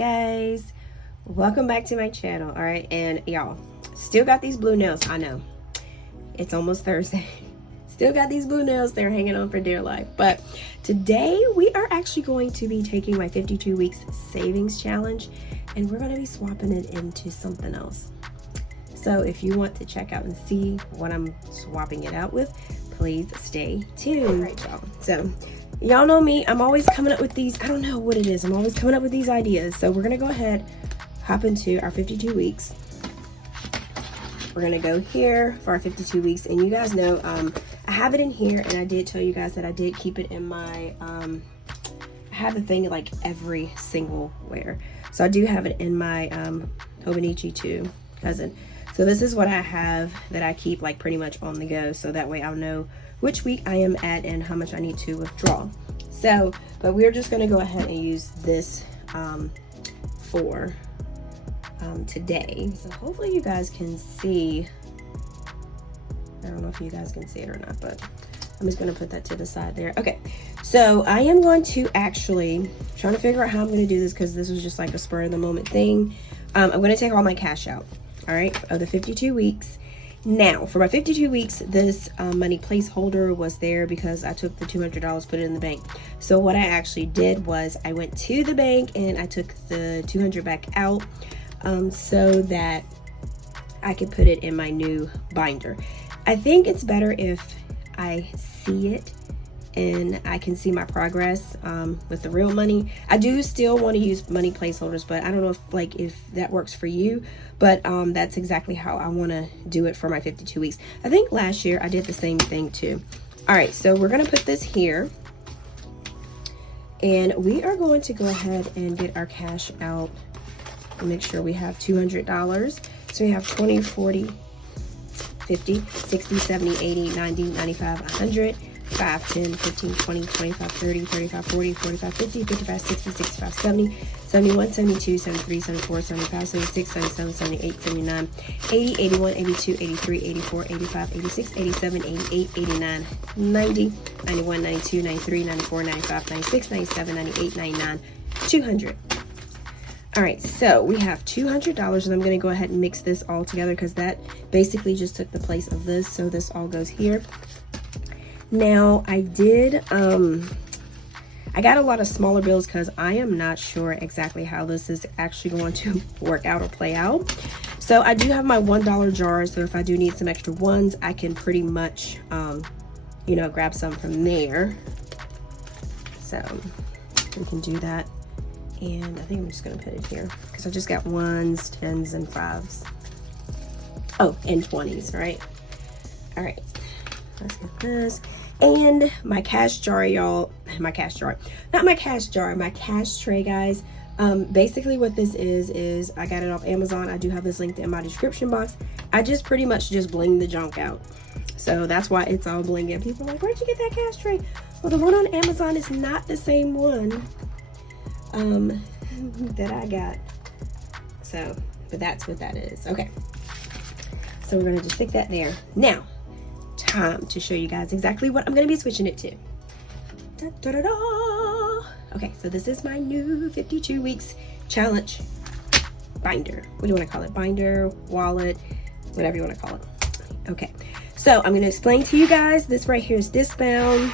guys, welcome back to my channel. All right, and y'all still got these blue nails. I know it's almost Thursday. Still got these blue nails. They're hanging on for dear life. But today we are actually going to be taking my 52 weeks savings challenge, and we're going to be swapping it into something else. So if you want to check out and see what I'm swapping it out with, please stay tuned. All right, y'all. So y'all know me, I'm always coming up with these, I don't know what it is, I'm always coming up with these ideas. So we're gonna go ahead, hop into our 52 weeks. We're gonna go here for our 52 weeks, and you guys know I have it in here, and I did tell you guys that I did keep it in my I have the thing like every single wear. So I do have it in my Hobonichi too, cousin. So this is what I have that I keep like pretty much on the go, so that way I'll know which week I am at and how much I need to withdraw. So, but we're just gonna go ahead and use this for today. So hopefully you guys can see. I don't know if you guys can see it or not, but I'm just gonna put that to the side there. Okay, so I am going to actually trying to figure out how I'm gonna do this, because this was just like a spur of the moment thing. I'm gonna take all my cash out, all right, of the 52 weeks. Now, for my 52 weeks, this money placeholder was there because I took the $200, put it in the bank. So what I actually did was I went to the bank and I took the $200 back out so that I could put it in my new binder. I think it's better if I see it and I can see my progress with the real money. I do still want to use money placeholders, but I don't know if that works for you. But that's exactly how I want to do it for my 52 weeks. I think last year I did the same thing too. All right, so we're gonna put this here, and we are going to go ahead and get our cash out and make sure we have $200. So we have 20, 40, 50, 60, 70, 80, 90, 95, 100. 5, 10, 15, 20, 25, 30, 35, 40, 45, 50, 55, 60, 65, 70, 71, 72, 73, 74, 75, 76, 77, 78, 79, 80, 81, 82, 83, 84, 85, 86, 87, 88, 89, 90, 91, 92, 93, 94, 95, 96, 97, 98, 99, 200. All right, so we have $200, and I'm going to go ahead and mix this all together because that basically just took the place of this. So this all goes here. Now I did, I got a lot of smaller bills because I am not sure exactly how this is actually going to work out or play out. So I do have my $1 jars, so if I do need some extra ones, I can pretty much, you know, grab some from there. So we can do that. And I think I'm just gonna put it here because I just got 1s, 10s, and 5s. Oh, and 20s, right? All right, let's get this. And my cash jar, y'all, my cash jar, not my cash jar, my cash tray, guys. Basically what this is I got it off Amazon. I do have this linked in my description box. I just pretty much just bling the junk out. So that's why it's all blinging. People are like, where'd you get that cash tray? Well, the one on Amazon is not the same one that I got. So, but that's what that is. Okay. So we're gonna just stick that there. Now, time to show you guys exactly what I'm going to be switching it to. Da, da, da, da. Okay, so this is my new 52 weeks challenge binder. What do you want to call it? Binder, wallet, whatever you want to call it. Okay, so I'm going to explain to you guys. This right here is disc bound.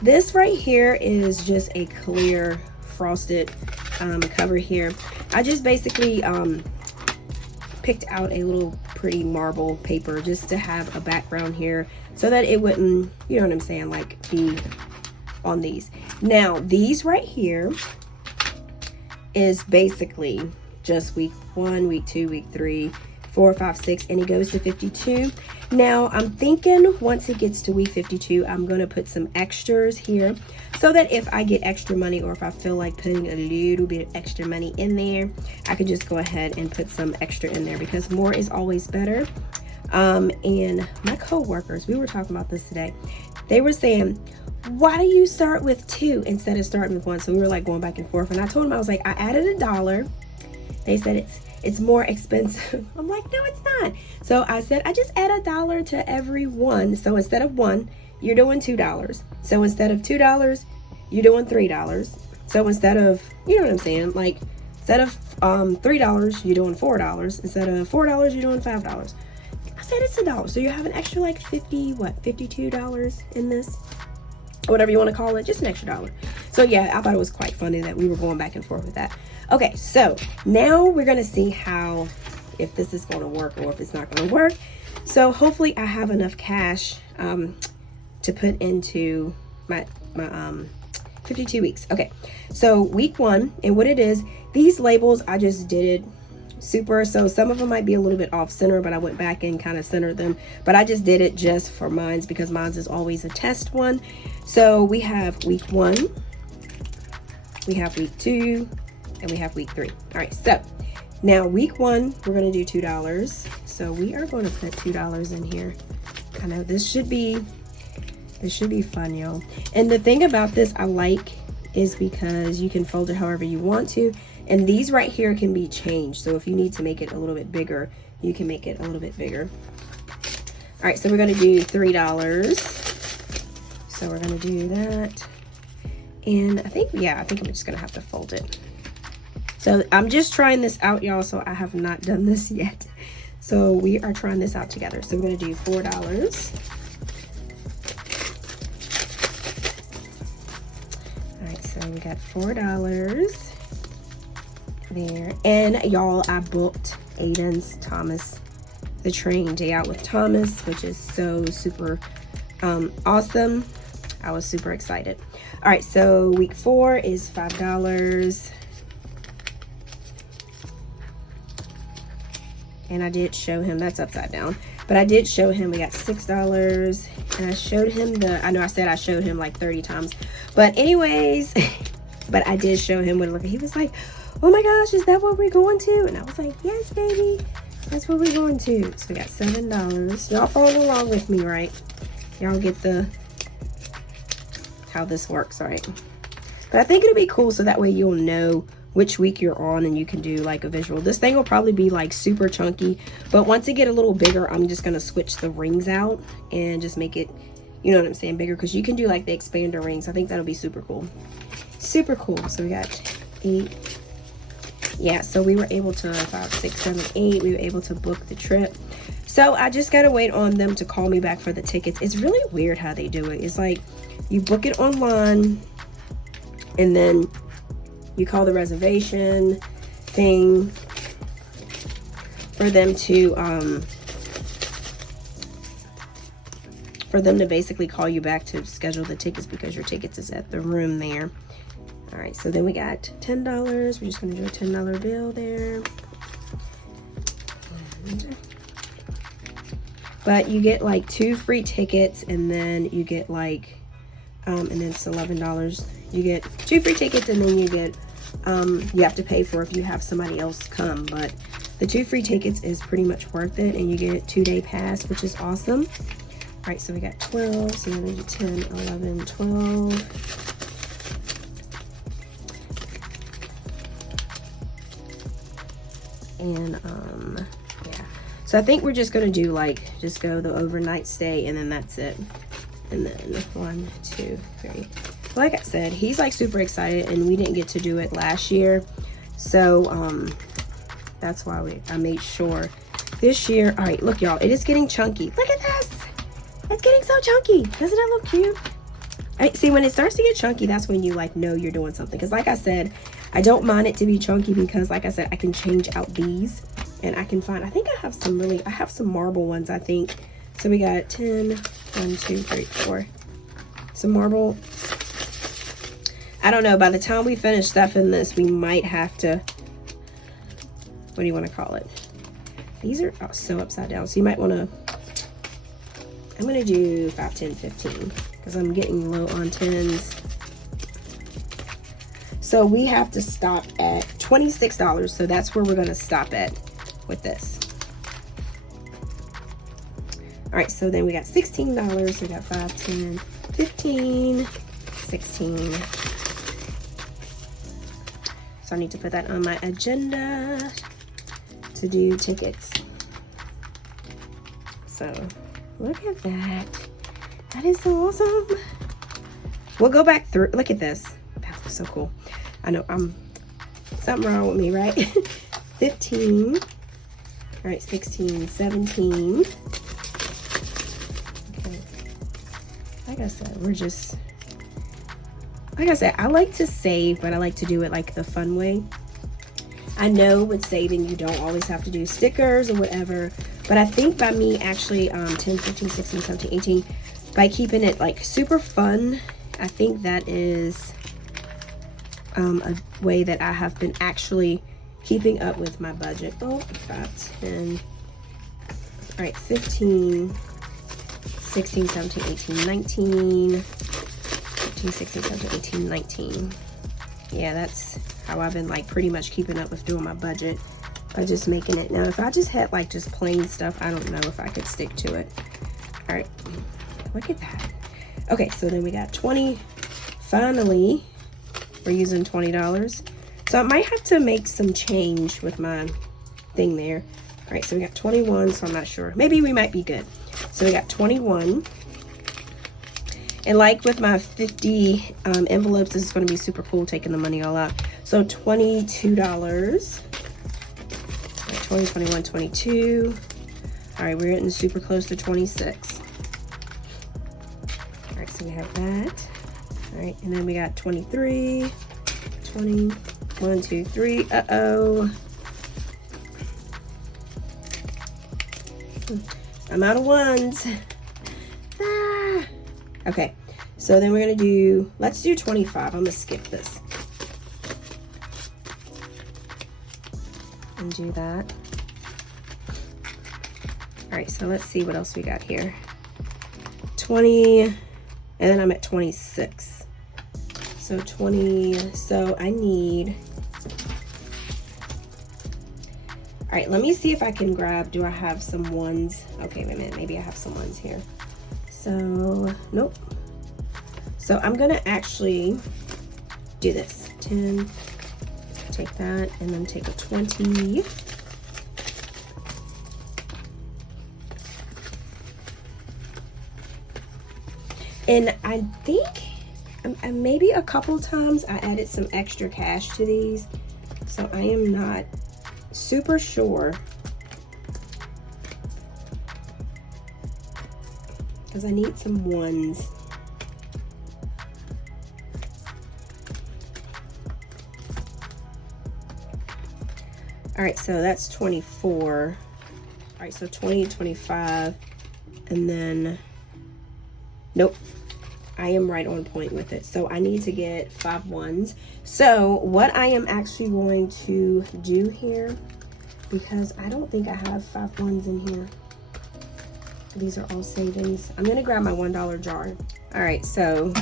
This right here is just a clear frosted cover here. I just basically picked out a little pretty marble paper just to have a background here so that it wouldn't, you know what I'm saying, like be on these. Now these right here is basically just week 1, week 2, week 3, 4, 5, 6, and it goes to 52. Now I'm thinking once it gets to week 52, I'm gonna put some extras here so that if I get extra money, or if I feel like putting a little bit of extra money in there, I could just go ahead and put some extra in there, because more is always better. And my co-workers, we were talking about this today. They were saying, why do you start with 2 instead of starting with 1? So we were like going back and forth, and I told them, I was like, I added $1. They said it's more expensive. I'm like, no, it's not. So I said, I just add $1 to every one. So instead of 1, you're doing $2. So instead of $2, you're doing $3. So instead of, you know what I'm saying, like Instead of $3, you're doing $4. Instead of $4, you're doing $5. I said it's $1. So you have an extra like $52 in this, or whatever you want to call it, just an extra $1. So yeah, I thought it was quite funny that we were going back and forth with that. Okay, so now we're gonna see if this is gonna work or if it's not gonna work. So hopefully I have enough cash to put into my 52 weeks. Okay, so week 1, and what it is, these labels, I just did it super, so some of them might be a little bit off center, but I went back and kind of centered them, but I just did it just for mine's because mine's is always a test one. So we have week 1, we have week 2, and we have week 3. All right, so now week 1, we're going to do $2. So we are going to put $2 in here. I know this should be fun, y'all. And the thing about this I like is because you can fold it however you want to, and these right here can be changed. So if you need to make it a little bit bigger, you can make it a little bit bigger. All right, so we're going to do $3. So we're going to do that, and I think I'm just going to have to fold it. So I'm just trying this out, y'all, so I have not done this yet. So we are trying this out together. So we're going to do $4. So we got $4 there, and y'all, I booked Aiden's Thomas the Train Day Out with Thomas, which is so super awesome. I was super excited. All right, so week 4 is $5, and I did show him that's upside down, but I did show him we got $6, and I showed him I know I said I showed him like 30 times, but anyways, but I did show him when he was like, oh my gosh, is that what we're going to? And I was like, yes, baby, that's what we're going to. So we got $7. Y'all follow along with me, right? Y'all get how this works, right? But I think it'll be cool so that way you'll know which week you're on and you can do like a visual. This thing will probably be like super chunky, but once it get a little bigger, I'm just gonna switch the rings out and just make it, you know what I'm saying, bigger, because you can do like the expander rings. I think that'll be super cool. Super cool. So we got 8. Yeah, so we were able to 5, 6, 7, 8. We were able to book the trip. So I just gotta wait on them to call me back for the tickets. It's really weird how they do it. It's like you book it online and then you call the reservation thing for them to basically call you back to schedule the tickets, because your tickets is at the room there. All right, so then we got $10. We're just gonna do a $10 bill there. But you get like 2 free tickets, and then you get like and then it's $11. You get 2 free tickets, and then you get you have to pay for if you have somebody else come, but the 2 free tickets is pretty much worth it, and you get a 2-day pass, which is awesome. All right, so we got 12, so we're gonna do 10, 11, 12. And yeah, so I think we're just gonna do like just go the overnight stay, and then that's it. And then 1, 2, 3. Like I said, he's like super excited, and we didn't get to do it last year, so that's why I made sure this year. All right, look, y'all, it is getting chunky. Look at this, it's getting so chunky. Doesn't it look cute? All right, see, when it starts to get chunky, that's when you like know you're doing something, because like I said, I don't mind it to be chunky, because like I said, I can change out these, and I can find, I think I have some marble ones, I think. So we got 10, 1, 2, 3, 4, some marble. I don't know, by the time we finish stuffing this, we might have to, what do you want to call it? These are so upside down, so you might want to, I'm going to do 5, 10, 15, because I'm getting low on 10s. So we have to stop at $26, so that's where we're going to stop at with this. All right, so then we got $16. So we got 5, 10, 15, 16. So I need to put that on my agenda to do tickets. So look at that. That is so awesome. We'll go back through. Look at this. That was so cool. I know Something wrong with me, right? 15. All right, 16, 17. Okay. Like I said, I like to save, but I like to do it like the fun way. I know with saving, you don't always have to do stickers or whatever, but I think by me actually 10, 15, 16, 17, 18, by keeping it like super fun, I think that is a way that I have been actually keeping up with my budget. Oh, 5, 10. All right, 15, 16, 17, 18, 19, 15, 16, 17, 18, 19. Yeah, that's how I've been like pretty much keeping up with doing my budget by just making it. Now, if I just had like just plain stuff, I don't know if I could stick to it. All right, look at that. Okay, so then we got 20. Finally, we're using $20. So I might have to make some change with my thing there. All right, so we got 21, so I'm not sure. Maybe we might be good. So we got 21. And like with my 50 envelopes, this is going to be super cool taking the money all out. So $22. 20, 21, 22. All right, we're getting super close to 26. All right, so we have that. All right, and then we got 23, 20, 1, 2, 3. Uh-oh. I'm out of ones. Ah. Okay, so then we're gonna do, let's do 25. I'm gonna skip this. And do that. All right, so let's see what else we got here. 20, and then I'm at 26. So 20, so I need, all right, let me see if I can grab, do I have some ones? Okay, wait a minute, maybe I have some ones here. So, nope. So I'm gonna actually do this. 10, take that, and then take a 20. And I think maybe a couple times I added some extra cash to these. So I am not super sure. Because I need some ones. All right, so that's 24. All right, so 20, 25, and then, nope, I am right on point with it. So I need to get 5 ones. So what I am actually going to do here, because I don't think I have 5 ones in here. These are all savings. I'm gonna grab my $1 jar. All right, so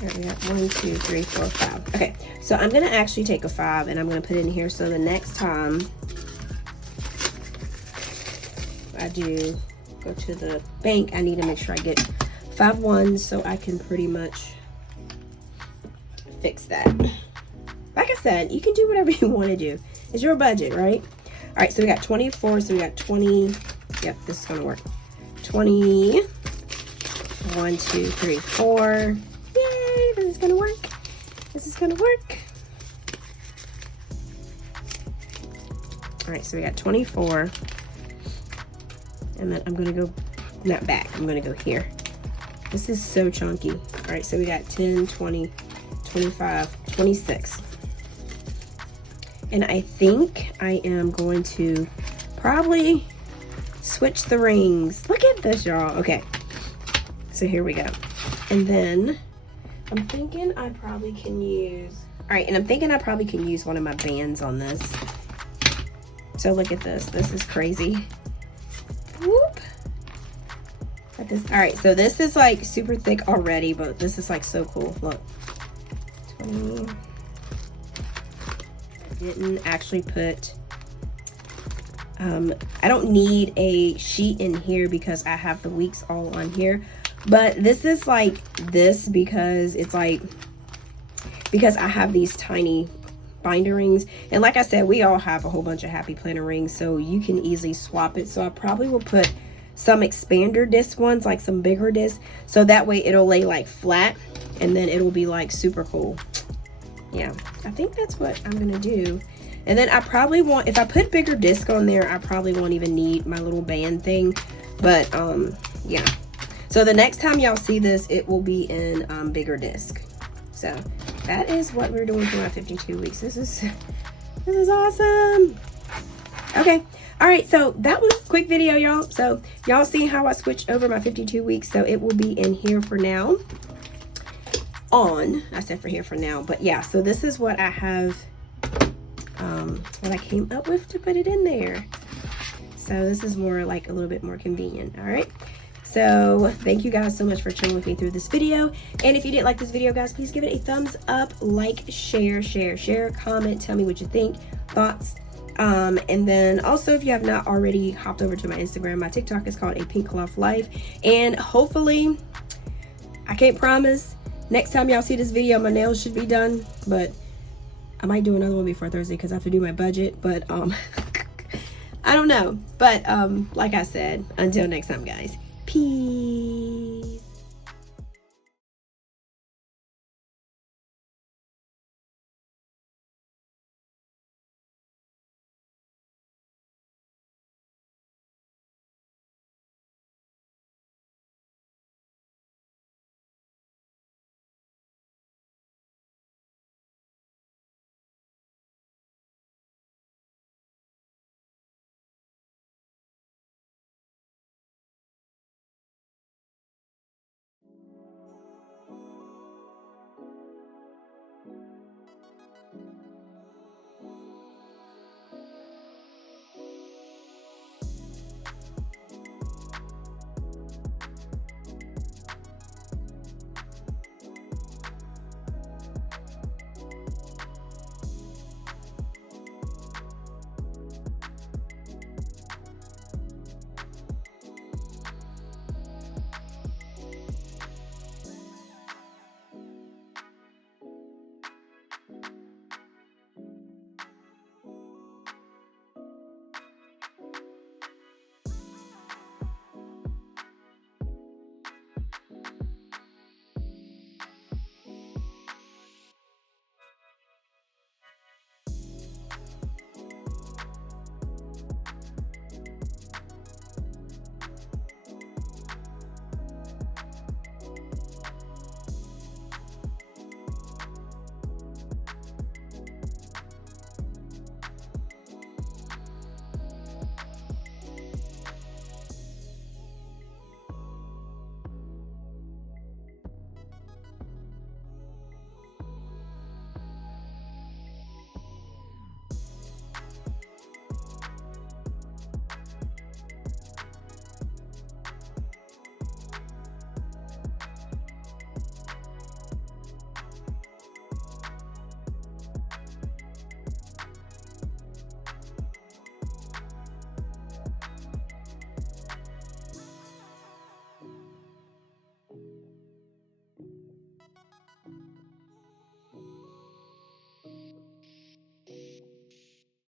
here we got 1, 2, 3, 4, 5. Okay, so I'm gonna actually take a 5 and I'm gonna put it in here. So the next time I do go to the bank, I need to make sure I get 5 ones so I can pretty much fix that. Like I said, you can do whatever you want to do. It's your budget, right? All right, so we got 24, so we got 20. Yep, this is gonna work. 20, 1, 2, 3, 4. Yay, this is gonna work. This is gonna work. All right, so we got 24. And then I'm gonna go, not back, I'm gonna go here. This is so chunky. All right, so we got 10, 20, 25, 26. And I think I am going to probably switch the rings. Look at this, y'all. Okay, so here we go. And then I'm thinking I probably can use, all right, and I'm thinking I probably can use one of my bands on this. So look at this. This is crazy. Whoop. Got this. All right, so this is like super thick already, but this is like so cool. Look. 20. Didn't actually put I don't need a sheet in here because I have the weeks all on here, but this is like this because it's like, because I have these tiny binder rings, and like I said, we all have a whole bunch of Happy Planner rings, so you can easily swap it. So I probably will put some expander disc ones, like some bigger discs, so that way it'll lay like flat and then it'll be like super cool. Yeah, I think that's what I'm gonna do. And then I probably won't, if I put bigger disc on there, I probably won't even need my little band thing. But yeah, so the next time y'all see this, it will be in bigger disc. So that is what we're doing for my 52 weeks. This is awesome. Okay, all right, so that was a quick video, y'all. So y'all see how I switched over my 52 weeks, so it will be in here for now. I said for here for now, but yeah, so this is what I have, what I came up with to put it in there. So this is more like a little bit more convenient. All right, so thank you guys so much for chilling with me through this video. And if you did like this video, guys, please give it a thumbs up, like, share, comment, tell me what you think, thoughts. And then also, if you have not already hopped over to my Instagram, my TikTok is called APinkeClothlife, and hopefully, I can't promise, next time y'all see this video, my nails should be done, but I might do another one before Thursday because I have to do my budget, but I don't know. But like I said, until next time, guys, peace.